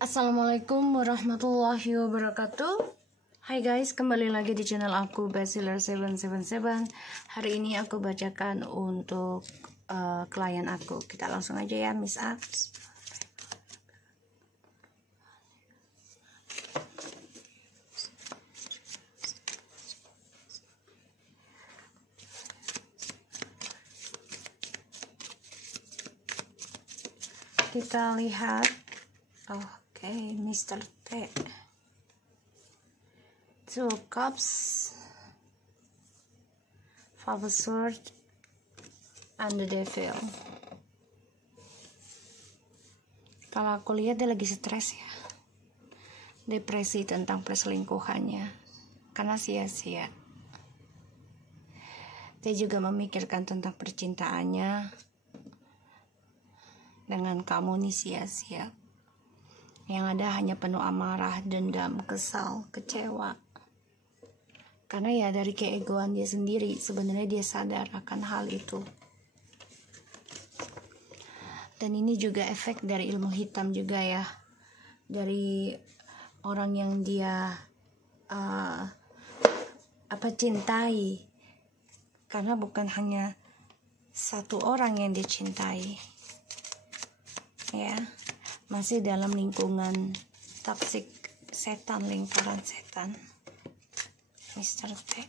Assalamualaikum warahmatullahi wabarakatuh. Hai guys, kembali lagi di channel aku Bestseller 777. Hari ini aku bacakan untuk klien aku. Kita langsung aja ya, Miss Apps. Kita lihat. Oke, Mr. T. Two of Cups, Five of Swords, and the Devil. Kalau aku lihat dia lagi stres ya, depresi tentang perselingkuhannya karena sia-sia. Dia juga memikirkan tentang percintaannya dengan kamu nih sia-sia. Yang ada hanya penuh amarah, dendam, kesal, kecewa. Karena ya dari keegoan dia sendiri, sebenarnya dia sadar akan hal itu. Dan ini juga efek dari ilmu hitam juga ya. Dari orang yang dia cintai. Karena bukan hanya satu orang yang dicintai. Ya. Masih dalam lingkungan toksik setan, lingkaran setan. Mr. T.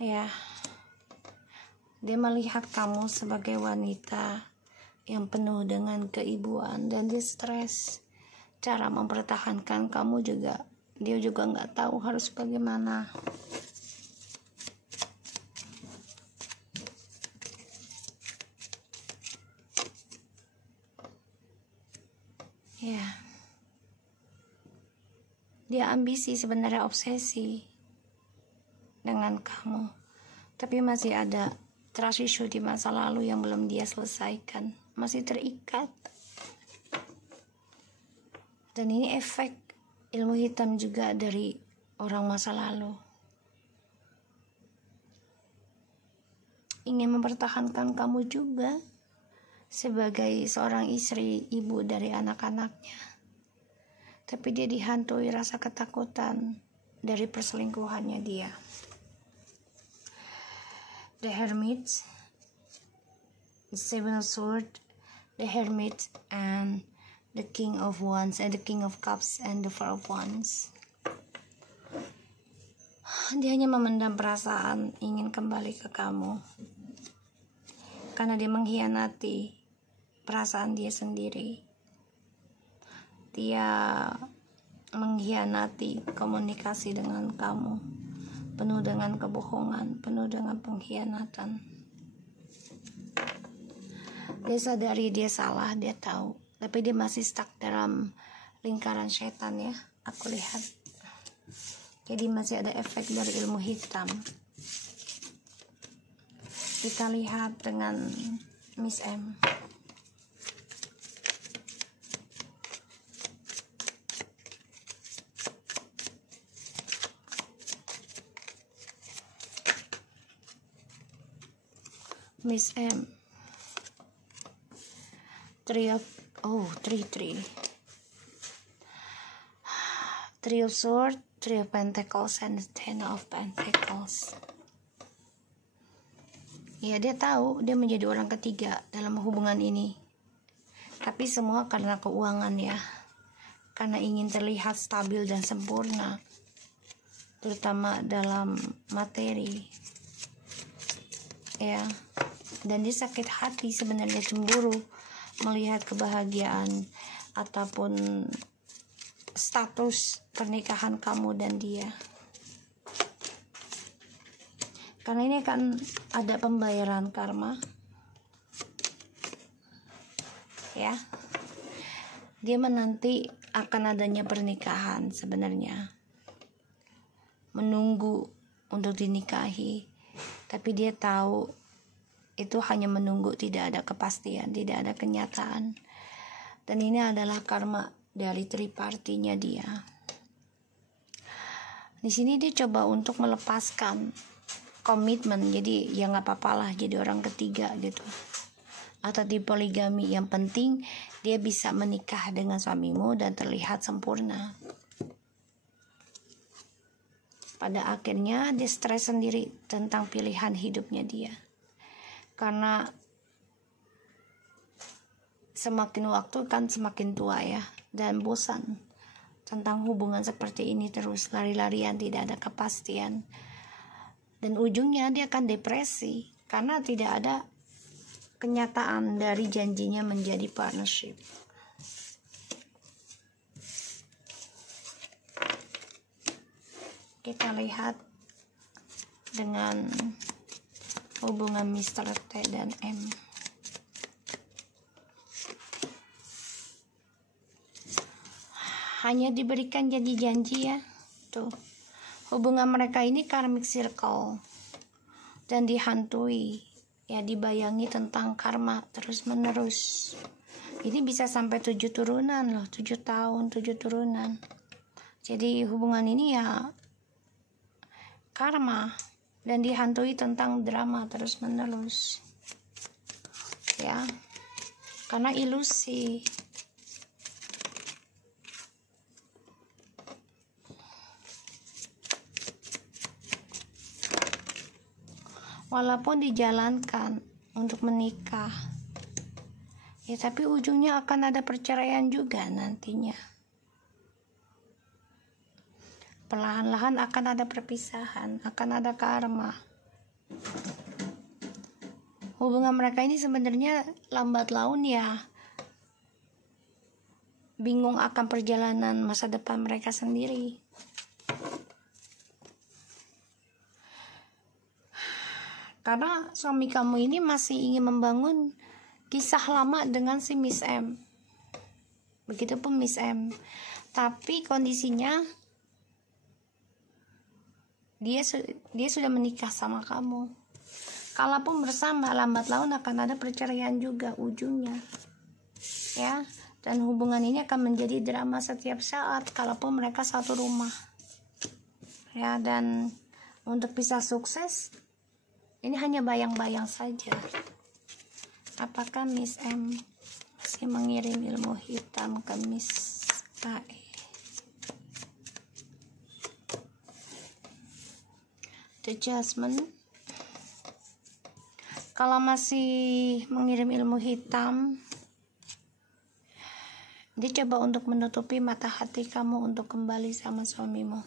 Ya, dia melihat kamu sebagai wanita yang penuh dengan keibuan dan dia stres. Cara mempertahankan kamu juga, dia juga nggak tahu harus bagaimana. Ya, dia ambisi, sebenarnya obsesi dengan kamu, tapi masih ada trust issue di masa lalu yang belum dia selesaikan, masih terikat. Dan ini efek ilmu hitam juga dari orang masa lalu, ingin mempertahankan kamu juga sebagai seorang istri, ibu dari anak-anaknya. Tapi dia dihantui rasa ketakutan dari perselingkuhannya dia. The Hermit, the Seven of Swords, the Hermit, and the King of Wands, and the King of Cups, and the Four of Wands. Dia hanya memendam perasaan ingin kembali ke kamu. Karena dia mengkhianati perasaan dia sendiri. Dia mengkhianati komunikasi dengan kamu, penuh dengan kebohongan, penuh dengan pengkhianatan. Dia sadari dia salah, dia tahu, tapi dia masih stuck dalam lingkaran setan ya, aku lihat. Jadi masih ada efek dari ilmu hitam. Kita lihat dengan Miss M. Miss M. Three of Swords, Three of Pentacles, and the Ten of Pentacles. Ya, dia tahu dia menjadi orang ketiga dalam hubungan ini. Tapi semua karena keuangan ya. Karena ingin terlihat stabil dan sempurna. Terutama dalam materi. Ya. Dan dia sakit hati, sebenarnya cemburu melihat kebahagiaan ataupun status pernikahan kamu dan dia. Karena ini kan ada pembayaran karma. Ya. Dia menanti akan adanya pernikahan sebenarnya. Menunggu untuk dinikahi. Tapi dia tahu itu hanya menunggu, tidak ada kepastian, tidak ada kenyataan. Dan ini adalah karma dari tripartinya dia. Di sini dia coba untuk melepaskan komitmen, jadi ya nggak apa-apa lah jadi orang ketiga gitu, atau di poligami. Yang penting dia bisa menikah dengan suamimu dan terlihat sempurna. Pada akhirnya dia stres sendiri tentang pilihan hidupnya dia, karena semakin waktu kan semakin tua ya, dan bosan tentang hubungan seperti ini, terus lari-larian, tidak ada kepastian, dan ujungnya dia akan depresi karena tidak ada kenyataan dari janjinya menjadi partnership. Kita lihat dengan hubungan Mr. T dan M. Hanya diberikan janji-janji ya. Tuh. Hubungan mereka ini karmic circle dan dihantui. Ya, dibayangi tentang karma terus menerus. Ini bisa sampai 7 turunan loh, 7 tahun, 7 turunan. Jadi hubungan ini ya karma dan dihantui tentang drama terus menerus. Ya. Karena ilusi. Walaupun dijalankan untuk menikah, ya tapi ujungnya akan ada perceraian juga nantinya. Perlahan-lahan akan ada perpisahan, akan ada karma. Hubungan mereka ini sebenarnya lambat laun ya bingung akan perjalanan masa depan mereka sendiri. Karena suami kamu ini masih ingin membangun kisah lama dengan si Miss M. Begitupun Miss M. Tapi kondisinya dia sudah menikah sama kamu. Kalaupun bersama, lambat laun akan ada perceraian juga ujungnya. Ya, dan hubungan ini akan menjadi drama setiap saat kalaupun mereka satu rumah. Ya, dan untuk bisa sukses ini hanya bayang-bayang saja. Apakah Miss M masih mengirim ilmu hitam ke Miss AE? The Judgment. Kalau masih mengirim ilmu hitam, dia coba untuk menutupi mata hati kamu untuk kembali sama suamimu.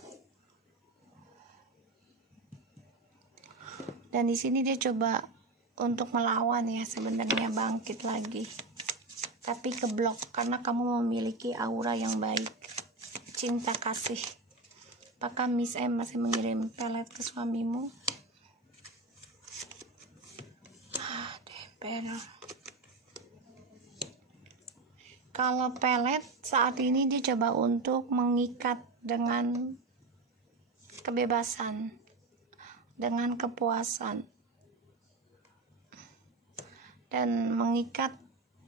Dan di sini dia coba untuk melawan ya, sebenarnya bangkit lagi. Tapi keblok karena kamu memiliki aura yang baik, cinta kasih. Apakah Miss M masih mengirim pelet ke suamimu? Emperor. Kalau pelet saat ini dia coba untuk mengikat dengan kebebasan, dengan kepuasan, dan mengikat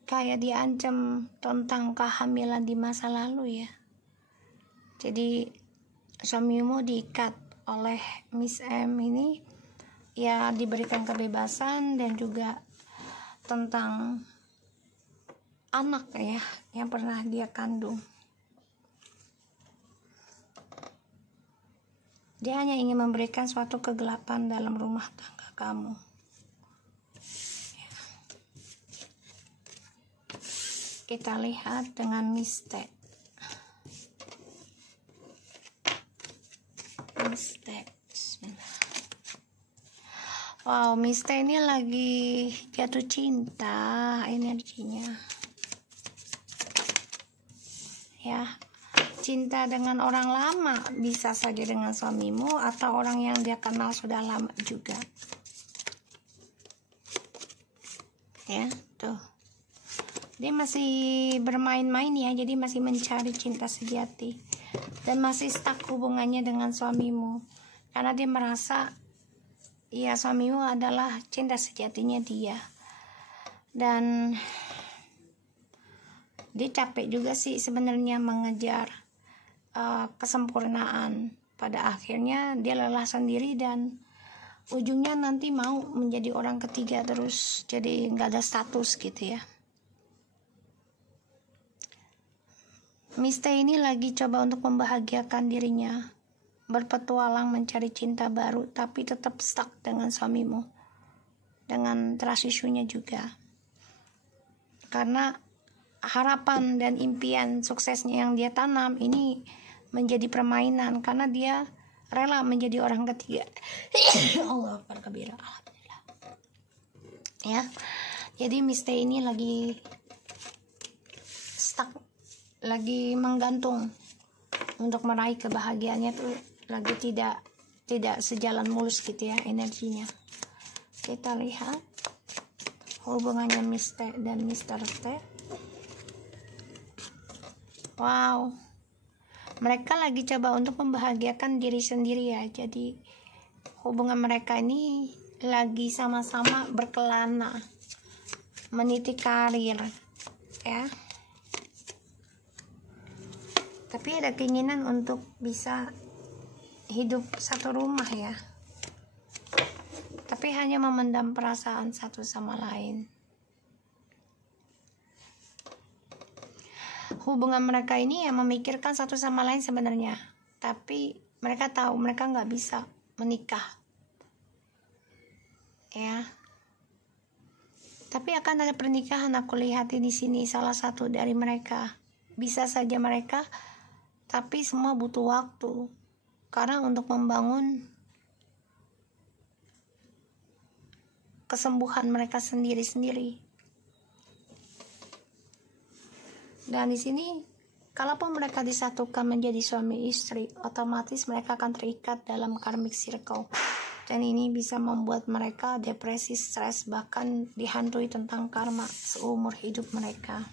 kayak diancam tentang kehamilan di masa lalu ya. Jadi suamimu diikat oleh Miss M ini ya, diberikan kebebasan dan juga tentang anak ya yang pernah dia kandung. Dia hanya ingin memberikan suatu kegelapan dalam rumah tangga kamu. Kita lihat dengan mistake. Wow, mistake ini lagi jatuh cinta energinya. Ya, cinta dengan orang lama, bisa saja dengan suamimu atau orang yang dia kenal sudah lama juga. Ya, tuh. Dia masih bermain-main ya, jadi masih mencari cinta sejati. Dan masih stuck hubungannya dengan suamimu. Karena dia merasa ya suamimu adalah cinta sejatinya dia. Dan dia capek juga sih sebenarnya mengejar kesempurnaan. Pada akhirnya dia lelah sendiri dan ujungnya nanti mau menjadi orang ketiga terus, jadi nggak ada status gitu ya. Miss T ini lagi coba untuk membahagiakan dirinya, berpetualang mencari cinta baru, tapi tetap stuck dengan suamimu, dengan trust issue-nya juga. Karena harapan dan impian suksesnya yang dia tanam ini menjadi permainan, karena dia rela menjadi orang ketiga. Allah Akbar kabira, alhamdulillah. Ya, jadi Miss T ini lagi stuck, lagi menggantung untuk meraih kebahagiaannya tuh, lagi tidak sejalan mulus gitu ya energinya. Kita lihat hubungannya Miss T dan Mr. T. Wow, mereka lagi coba untuk membahagiakan diri sendiri ya. Jadi hubungan mereka ini lagi sama-sama berkelana meniti karir ya. Tapi ada keinginan untuk bisa hidup satu rumah ya. Tapi hanya memendam perasaan satu sama lain. Hubungan mereka ini ya memikirkan satu sama lain sebenarnya, tapi mereka tahu mereka nggak bisa menikah ya. Tapi akan ada pernikahan, aku lihat di sini salah satu dari mereka. Bisa saja mereka, tapi semua butuh waktu, karena untuk membangun kesembuhan mereka sendiri-sendiri. Dan di sini, kalaupun mereka disatukan menjadi suami istri, otomatis mereka akan terikat dalam karmic circle. Dan ini bisa membuat mereka depresi, stres, bahkan dihantui tentang karma seumur hidup mereka.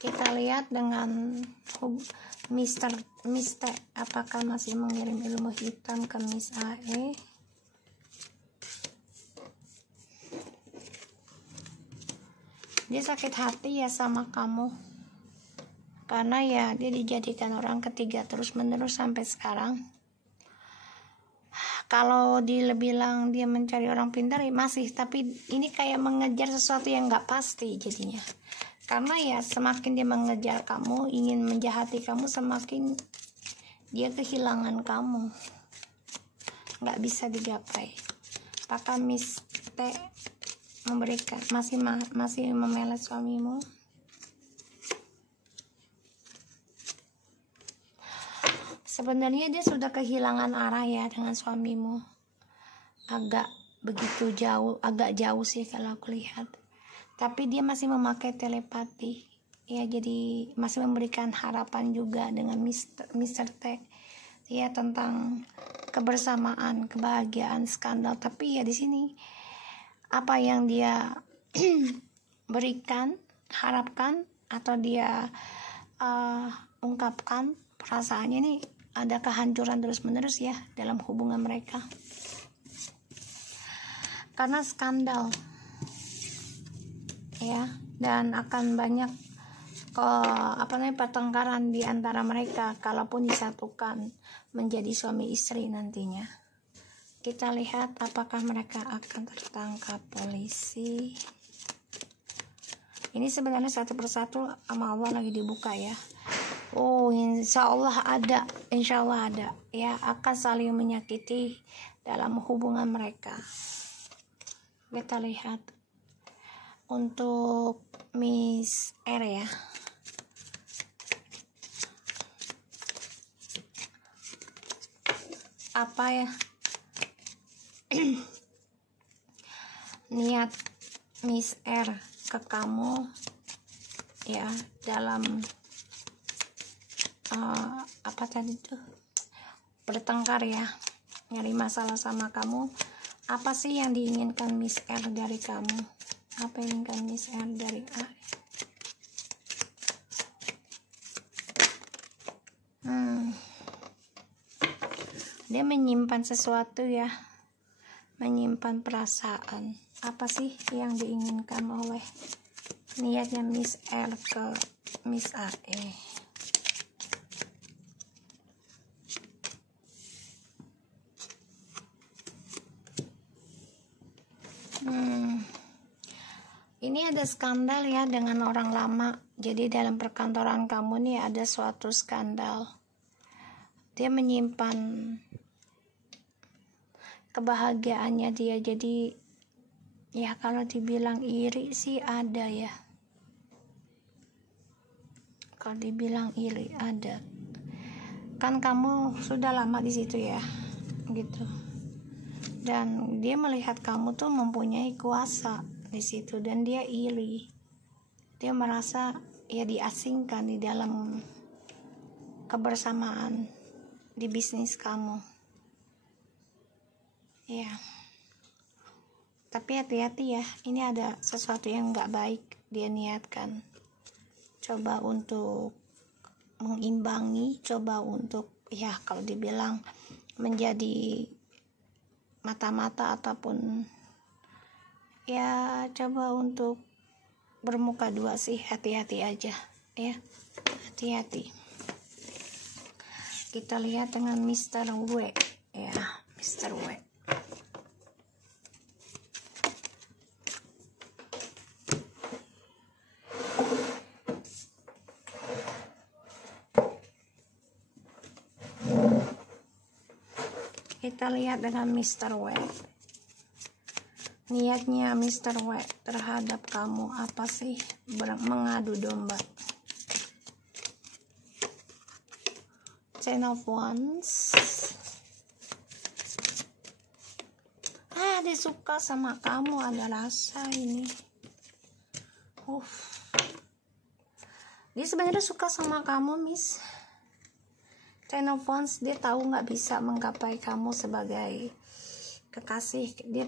Kita lihat dengan Mr. apakah masih mengirim ilmu hitam ke Miss AE. Dia sakit hati ya sama kamu, karena ya dia dijadikan orang ketiga terus menerus sampai sekarang. Kalau dibilang dia mencari orang pintar ya masih, tapi ini kayak mengejar sesuatu yang nggak pasti jadinya. Karena ya semakin dia mengejar kamu, ingin menjahati kamu, semakin dia kehilangan kamu, nggak bisa digapai. Apakah Miss T memberikan masih memelet suamimu? Sebenarnya dia sudah kehilangan arah ya dengan suamimu, agak jauh sih kalau aku lihat. Tapi dia masih memakai telepati ya, jadi masih memberikan harapan juga dengan Mr. T ya, tentang kebersamaan, kebahagiaan, skandal. Tapi ya di sini apa yang dia berikan, harapkan, atau dia ungkapkan perasaannya ini, ada kehancuran terus-menerus ya dalam hubungan mereka. Karena skandal ya, dan akan banyak pertengkaran di antara mereka kalaupun disatukan menjadi suami istri nantinya. Kita lihat apakah mereka akan tertangkap polisi. Ini sebenarnya satu persatu sama Allah lagi dibuka ya. Oh, insya Allah ada ya, akan saling menyakiti dalam hubungan mereka. Kita lihat untuk Miss R ya. Apa ya niat Miss R ke kamu ya dalam apa tadi tuh, bertengkar ya, nyari masalah sama kamu. Apa sih yang diinginkan Miss R dari kamu? Apa yang diinginkan Miss R dari A? Dia menyimpan sesuatu ya, menyimpan perasaan. Apa sih yang diinginkan oleh niatnya Miss R ke Miss AE? Ini ada skandal ya dengan orang lama. Jadi dalam perkantoran kamu nih ada suatu skandal. Dia menyimpan kebahagiaannya dia. Jadi ya kalau dibilang iri sih ada ya. Kalau dibilang iri ada. Kan kamu sudah lama di situ ya, gitu. Dan dia melihat kamu tuh mempunyai kuasa di situ dan dia iri. Dia merasa ya diasingkan di dalam kebersamaan di bisnis kamu. Ya. Tapi hati-hati ya, ini ada sesuatu yang nggak baik dia niatkan. Coba untuk mengimbangi, coba untuk ya kalau dibilang menjadi mata-mata ataupun ya coba untuk bermuka dua sih, hati-hati aja ya, hati-hati. Kita lihat dengan Mr. W ya, Mr. W. Kita lihat dengan Mr. W. Niatnya Mr. W terhadap kamu apa sih? Mengadu domba. Ten of Wands. Dia suka sama kamu, ada rasa ini. Dia sebenarnya suka sama kamu, Miss. Ten of Wands, dia tahu nggak bisa menggapai kamu sebagai kekasih. Dia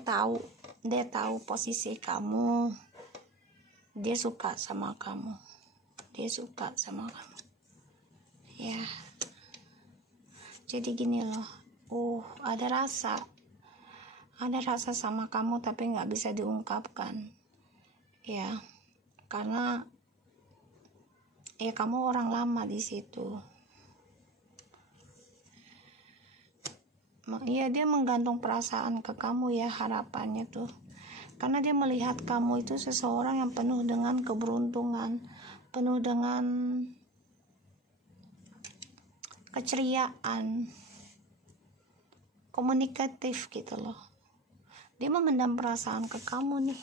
tahu posisi kamu. Dia suka sama kamu. Ya. Jadi gini loh. Ada rasa sama kamu tapi nggak bisa diungkapkan. Ya. Karena ya kamu orang lama di situ. Iya, dia menggantung perasaan ke kamu ya, harapannya tuh. Karena dia melihat kamu itu seseorang yang penuh dengan keberuntungan, penuh dengan keceriaan, komunikatif gitu loh. Dia memendam perasaan ke kamu nih.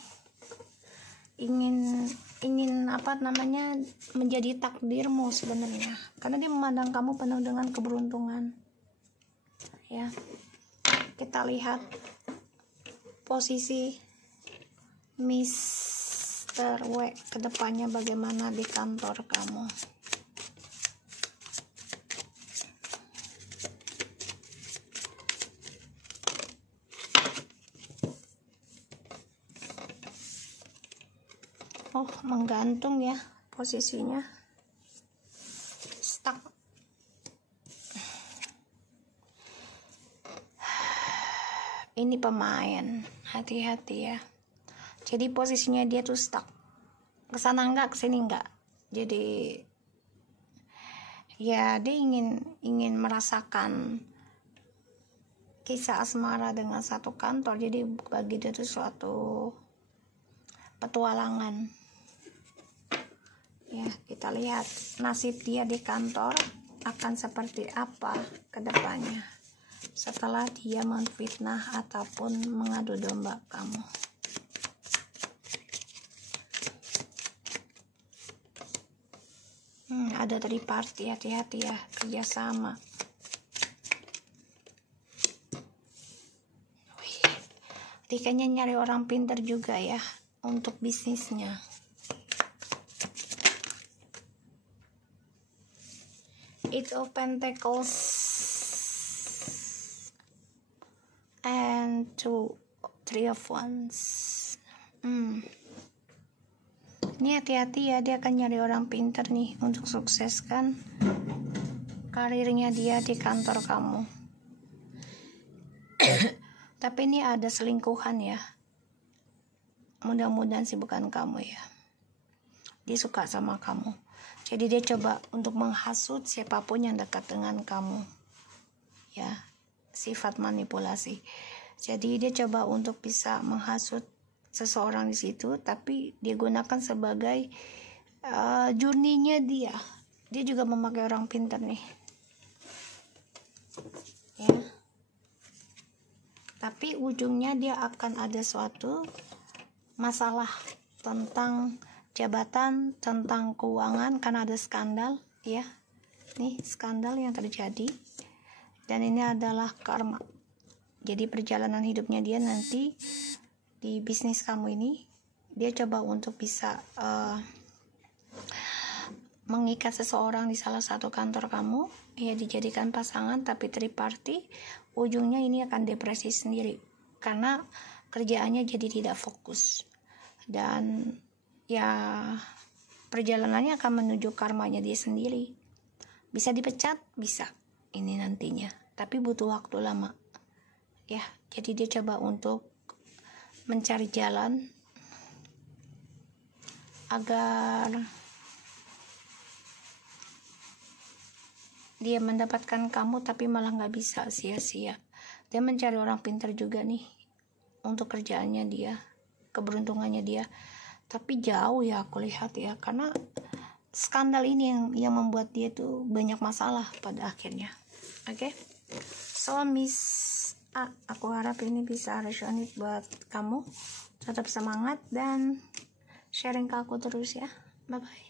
Ingin menjadi takdirmu sebenarnya. Karena dia memandang kamu penuh dengan keberuntungan. Ya, kita lihat posisi Mr. W kedepannya bagaimana di kantor kamu. Menggantung ya posisinya, stuck. Ini pemain, hati-hati ya. Jadi posisinya dia tuh stuck, kesana enggak, kesini enggak. Jadi ya dia ingin merasakan kisah asmara dengan satu kantor. Jadi bagi dia tuh suatu petualangan. Ya, kita lihat nasib dia di kantor akan seperti apa ke depannya setelah dia menfitnah ataupun mengadu domba kamu. Ada triparty, hati-hati ya, kerjasama. Dia kayaknya nyari orang pintar juga ya untuk bisnisnya. Eight of Pentacles and Three of Wands. Ini hati-hati ya, dia akan nyari orang pintar nih untuk sukseskan karirnya dia di kantor kamu. Tapi ini ada selingkuhan ya. Mudah-mudahan sih bukan kamu ya. Dia suka sama kamu. Jadi dia coba untuk menghasut siapapun yang dekat dengan kamu. Ya, sifat manipulasi. Jadi dia coba untuk bisa menghasut seseorang di situ, tapi dia gunakan sebagai journey-nya dia. Dia juga memakai orang pintar nih, ya. Tapi ujungnya dia akan ada suatu masalah tentang jabatan, tentang keuangan, karena ada skandal, ya. Nih skandal yang terjadi, dan ini adalah karma. Jadi perjalanan hidupnya dia nanti di bisnis kamu ini, dia coba untuk bisa mengikat seseorang di salah satu kantor kamu, ya, dijadikan pasangan tapi triparty. Ujungnya ini akan depresi sendiri karena kerjaannya jadi tidak fokus, dan ya perjalanannya akan menuju karmanya dia sendiri. Bisa dipecat, bisa ini nantinya, tapi butuh waktu lama, ya. Jadi dia coba untuk mencari jalan agar dia mendapatkan kamu, tapi malah nggak bisa, sia-sia. Dia mencari orang pintar juga nih untuk kerjaannya dia, keberuntungannya dia, tapi jauh ya aku lihat ya, karena skandal ini yang membuat dia tuh banyak masalah pada akhirnya. Oke, so Miss A, aku harap ini bisa resonate buat kamu. Tetap semangat dan sharing ke aku terus ya. Bye bye.